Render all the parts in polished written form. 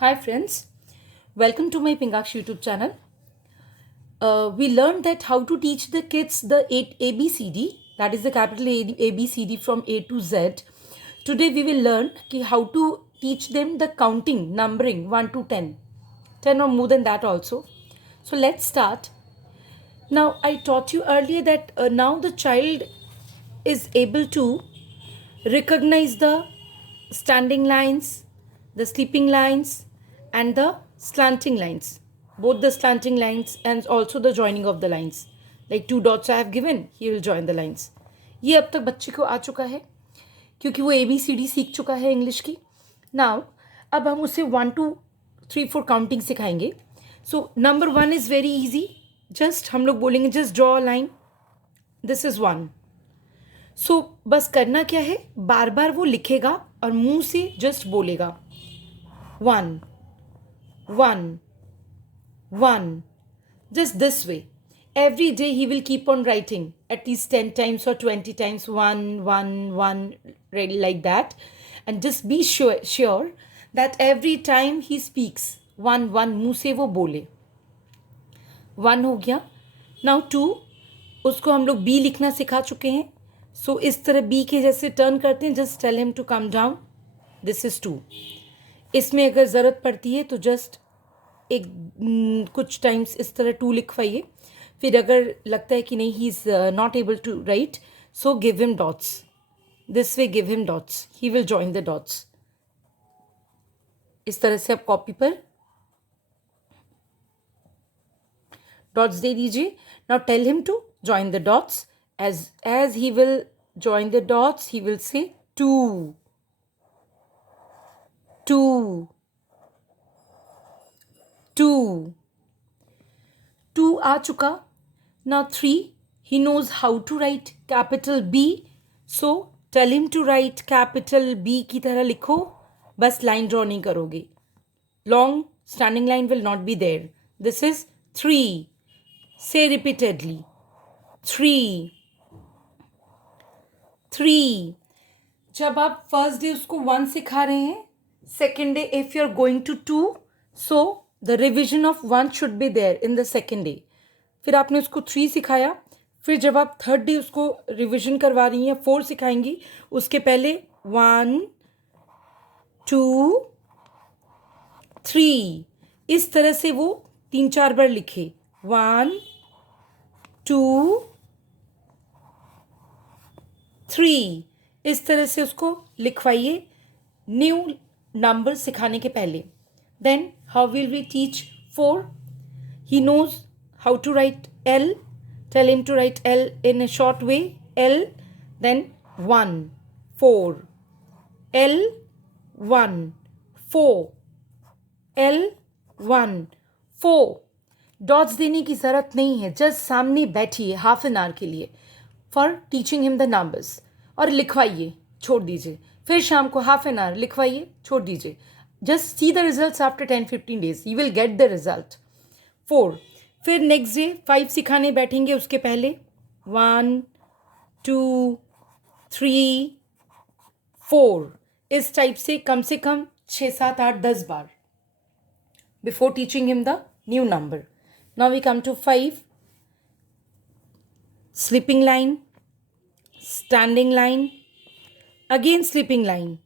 Hi friends, welcome to my Pingaksh YouTube channel. We learned that how to teach the kids the ABCD, that is the capital ABCD from A to Z. Today we will learn how to teach them the counting, numbering 1 to 10, 10 or more than that also. So let's start. Now I taught you earlier that now the child is able to recognize the standing lines, the sleeping lines, and the slanting lines. Both the slanting lines and also the joining of the lines. Like two dots I have given, he will join the lines. ये अब तक बच्चे को आ चुका है क्योंकि वो ABCD सीख चुका है इंग्लिश की. नाउ अब हम उसे 1 2 3 4 काउंटिंग सिखाएंगे. So number 1 is very easy. Just हम लोग बोलेंगे just draw a line. This is 1. सो बस करना क्या है, बार बार वो लिखेगा और मुंह से जस्ट बोलेगा 1 1 1. Just this way. Every day he will keep on writing at least 10 times or 20 times 1 1 1, really like that. And just be sure that every time he speaks 1 1 मुंह से वो बोले. 1 हो गया. नाउ 2, उसको हम लोग B लिखना सिखा चुके हैं. सो इस तरह B के जैसे टर्न करते हैं. Just tell him to come down. This is 2. इसमें अगर ज़रूरत पड़ती है तो जस्ट एक कुछ टाइम्स इस तरह 2 लिखवाइए. फिर अगर लगता है कि नहीं he is not able to write, so give him dots. This way give him dots, he will join the dots. इस तरह से आप कॉपी पर डॉट्स दे दीजिए. Now tell him to join the dots. as he will join the dots, he will say 2 2 2 2 आ चुका. Now 3, he knows how to write capital B, so tell him to write capital B की तरह लिखो. बस line draw नहीं करोगे. Long standing line will not be there. This is 3. Say repeatedly 3 3. जब आप first day उसको 1 सिखा रहे हैं, second day if you are going to 2, so the revision of 1 should be there in the second day. फिर आपने उसको 3 सिखाया. फिर जब आप थर्ड डे उसको रिविजन करवा रही हैं, 4 सिखाएंगी, उसके पहले 1 2 3. इस तरह से वो 3-4 बार लिखे. 1 2 3. इस तरह से उसको लिखवाइए न्यू नंबर सिखाने के पहले. Then how will we teach 4? He knows how to write L. Tell him to write L in a short way. L, then 1 4 L 1 4 L 1 4. Dots देने की ज़रूरत नहीं है. जस्ट सामने बैठिए हाफ एन आवर के लिए for teaching him the numbers और लिखवाइए, छोड़ दीजिए. फिर शाम को हाफ एन आवर लिखवाइए, छोड़ दीजिए. Just see the results after 10-15 days. You will get the result. 4. फिर नेक्स्ट डे 5 सिखाने बैठेंगे. उसके पहले 1 2 3 4. इस टाइप से कम 6 7 8 10 बार before teaching him the new number. Now we come to 5. Sleeping line, standing line, again sleeping line,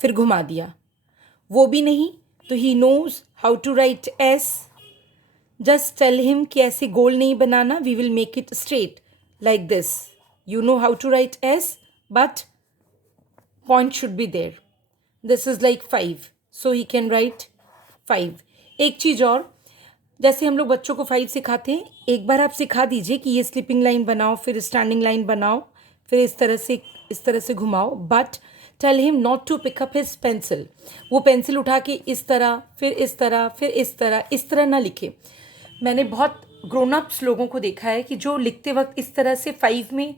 फिर घुमा दिया. वो भी नहीं तो he knows how to write S. Just tell him कि ऐसे गोल नहीं बनाना, we will make it straight like this. You know how to write S, but point should be there. This is like 5, so he can write 5. एक चीज़ और, जैसे हम लोग बच्चों को 5 सिखाते हैं, एक बार आप सिखा दीजिए कि ये स्लीपिंग लाइन बनाओ, फिर स्टैंडिंग लाइन बनाओ, फिर इस तरह से घुमाओ. But tell him not to pick up his pencil. वो पेंसिल उठा के इस तरह, फिर इस तरह, फिर इस तरह ना लिखे. मैंने बहुत ग्रोन अप्स लोगों को देखा है कि जो लिखते वक्त इस तरह से 5 में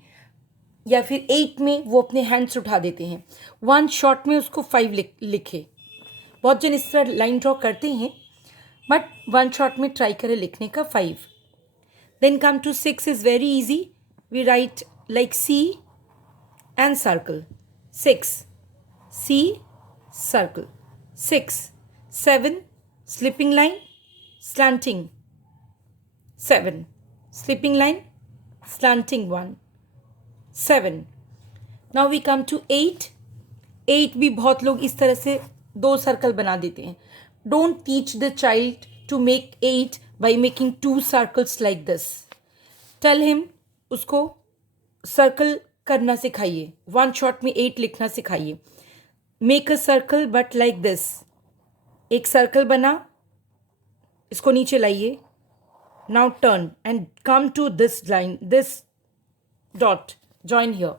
या फिर 8 में वो अपने हैंड्स उठा देते हैं. 1 शॉट में उसको 5 लिखे. बहुत जन इस तरह लाइन ड्रॉ करते हैं, बट 1 शॉट में ट्राई करें लिखने का 5. Then come to 6 is very easy. We write like C and circle. 6 C circle. 6 7 slipping line, slanting, 7 slipping line, slanting 1, 7. Now we come to 8. 8 भी बहुत लोग इस तरह से 2 सर्कल बना देते हैं. Don't teach the child to make 8 by making 2 circles like this. Tell him उसको सर्कल करना सिखाइए. 1 shot में 8 लिखना सिखाइए. Make a circle but like this. एक सर्कल बना, इसको नीचे लाइए. Now turn and come to this line, this dot. Join here.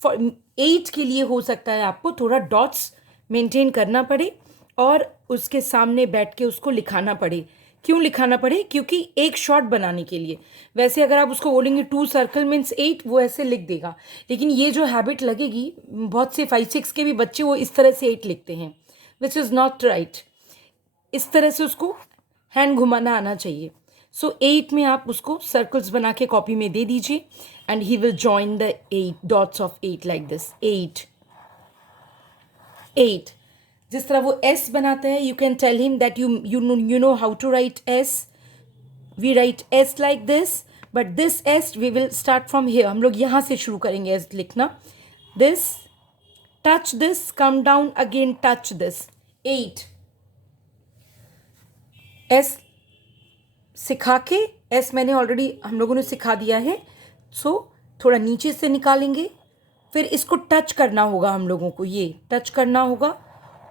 For 8 के लिए हो सकता है आपको थोड़ा डॉट्स मेंटेन करना पड़े और उसके सामने बैठ के उसको लिखाना पड़े. क्यों लिखाना पड़े? क्योंकि एक शॉट बनाने के लिए. वैसे अगर आप उसको बोलेंगे 2 सर्कल मीन्स 8, वो ऐसे लिख देगा. लेकिन ये जो हैबिट लगेगी, बहुत से 5-6 के भी बच्चे वो इस तरह से 8 लिखते हैं, विच इज़ नॉट राइट. इस तरह से उसको हैंड घुमाना आना चाहिए. सो 8 में आप उसको सर्कल्स बना के कॉपी में दे दीजिए and he will join the 8 dots of 8 like this. 8. जिस तरह वो S बनाता है, you can tell him that you know how to write S. We write S like this, but this S we will start from here. हम लोग यहाँ से शुरू करेंगे S लिखना. This, touch this, come down again, touch this. 8. S सिखा के, S मैंने ऑलरेडी हम लोगों ने सिखा दिया है. सो थोड़ा नीचे से निकालेंगे, फिर इसको टच करना होगा हम लोगों को. ये टच करना होगा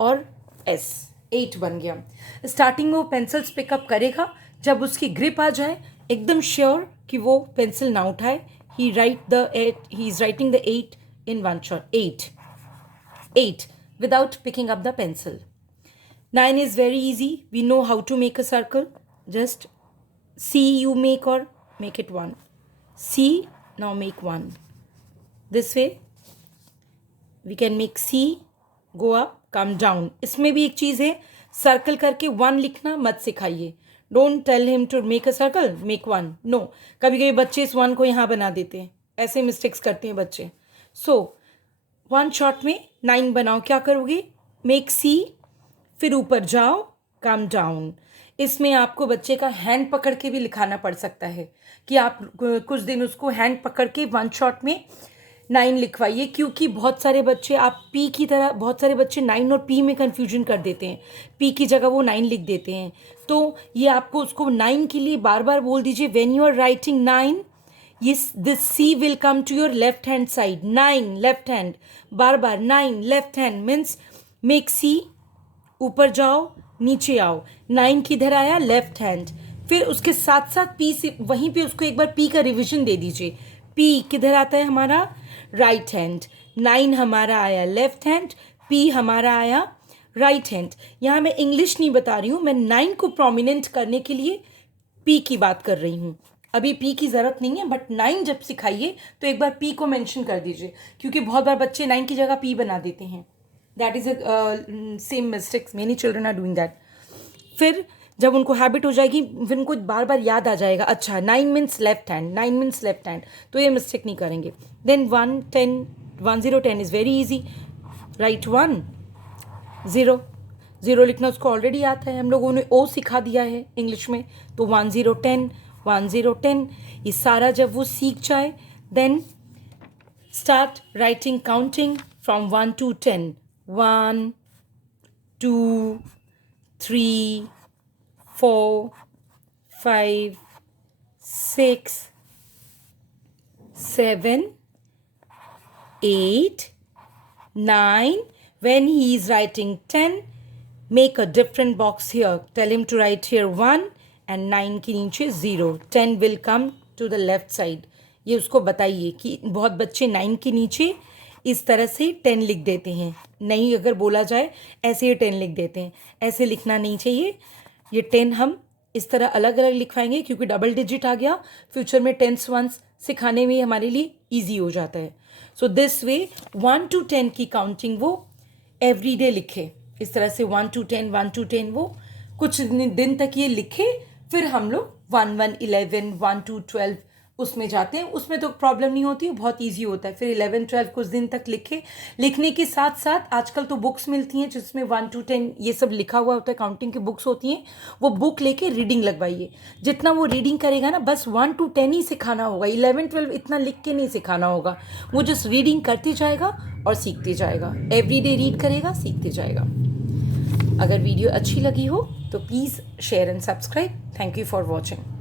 और S 8 बन गया. स्टार्टिंग में वो पेंसिल्स पिकअप करेगा. जब उसकी ग्रिप आ जाए, एकदम श्योर कि वो पेंसिल ना उठाए, he is writing the 8 in 1 shot. 8 without picking up the pencil. 9 is very easy. We know how to make a circle. Just C you make or make it 1. C, now make 1. This way we can make C, go up, come down. इसमें भी एक चीज़ है, circle करके 1 लिखना मत सिखाइए. Don't tell him to make a circle, make 1. No. कभी कभी बच्चे इस 1 को यहाँ बना देते हैं, ऐसे मिस्टेक्स करते हैं बच्चे. सो 1 शॉट में 9 बनाओ. क्या करोगे? मेक C, फिर ऊपर जाओ, कम डाउन. इसमें आपको बच्चे का हैंड पकड़ के भी लिखाना पड़ सकता है कि आप कुछ दिन उसको हैंड पकड़ के 1 शॉट में 9 लिखवाइए. क्योंकि बहुत सारे बच्चे, आप P की तरह, बहुत सारे बच्चे 9 और P में कन्फ्यूजन कर देते हैं. P की जगह वो 9 लिख देते हैं. तो ये आपको उसको 9 के लिए बार बार बोल दीजिए. When you are writing 9, this C will come to your left hand side. 9 left hand, बार बार 9 left hand means make C, ऊपर जाओ, नीचे आओ. 9 किधर आया? Left hand. फिर उसके साथ साथ P से वहीं पे उसको एक बार P का रिविजन दे दीजिए. P किधर आता है हमारा? Right hand. 9 हमारा आया लेफ्ट हैंड, P हमारा आया राइट हैंड. यहाँ मैं इंग्लिश नहीं बता रही हूँ, मैं 9 को प्रोमिनेंट करने के लिए P की बात कर रही हूँ. अभी P की ज़रूरत नहीं है, बट 9 जब सिखाइए तो एक बार P को मेंशन कर दीजिए. क्योंकि बहुत बार बच्चे 9 की जगह P बना देते हैं. That is same mistakes, many children are doing that. फिर जब उनको हैबिट हो जाएगी, फिर उनको बार बार याद आ जाएगा, अच्छा 9 means left hand, 9 means left hand, तो ये मिस्टेक नहीं करेंगे. Then 1 10 1 0 10 is very easy. Write 1 0 0 लिखना उसको ऑलरेडी आता है, हम लोगों ने O सिखा दिया है इंग्लिश में. तो 1 0 10 1 0 10. ये सारा जब वो सीख जाए, then start writing counting from 1 to 10. 1 2 3 4 5 6 7 8 9. When he is writing 10, make a different box here. Tell him to write here 1 and 9 के नीचे 0. 10 will come to the left side. ये उसको बताइए कि बहुत बच्चे 9 के नीचे इस तरह से 10 लिख देते हैं. नहीं, अगर बोला जाए ऐसे ही 10 लिख देते हैं. ऐसे लिखना नहीं चाहिए. ये 10 हम इस तरह अलग अलग लिखवाएंगे, क्योंकि डबल डिजिट आ गया. फ्यूचर में 10s 1s सिखाने में हमारे लिए ईजी हो जाता है. सो दिस वे 1 to 10 की काउंटिंग वो एवरी डे लिखे. इस तरह से 1 to 10 1 to 10 वो कुछ दिन तक ये लिखे. फिर हम लोग 1 1 11 1 2 12 उसमें जाते हैं, उसमें तो प्रॉब्लम नहीं होती, बहुत इजी होता है। फिर 11-12 कुछ दिन तक लिखने के साथ साथ आजकल तो बुक्स मिलती हैं जिसमें 1 to 10 ये सब लिखा हुआ होता है, काउंटिंग की बुक्स होती हैं, वो बुक लेके रीडिंग लगवाइए। जितना वो रीडिंग करेगा ना, बस 1 to 10 ही सिखाना होगा, 11-12 इतना लिख के नहीं सिखाना होगा। वो जस्ट रीडिंग करते जाएगा और सीखते जाएगा, एवरीडे रीड करेगा, सीखते जाएगा। अगर वीडियो अच्छी लगी हो तो please share and subscribe. Thank you for watching.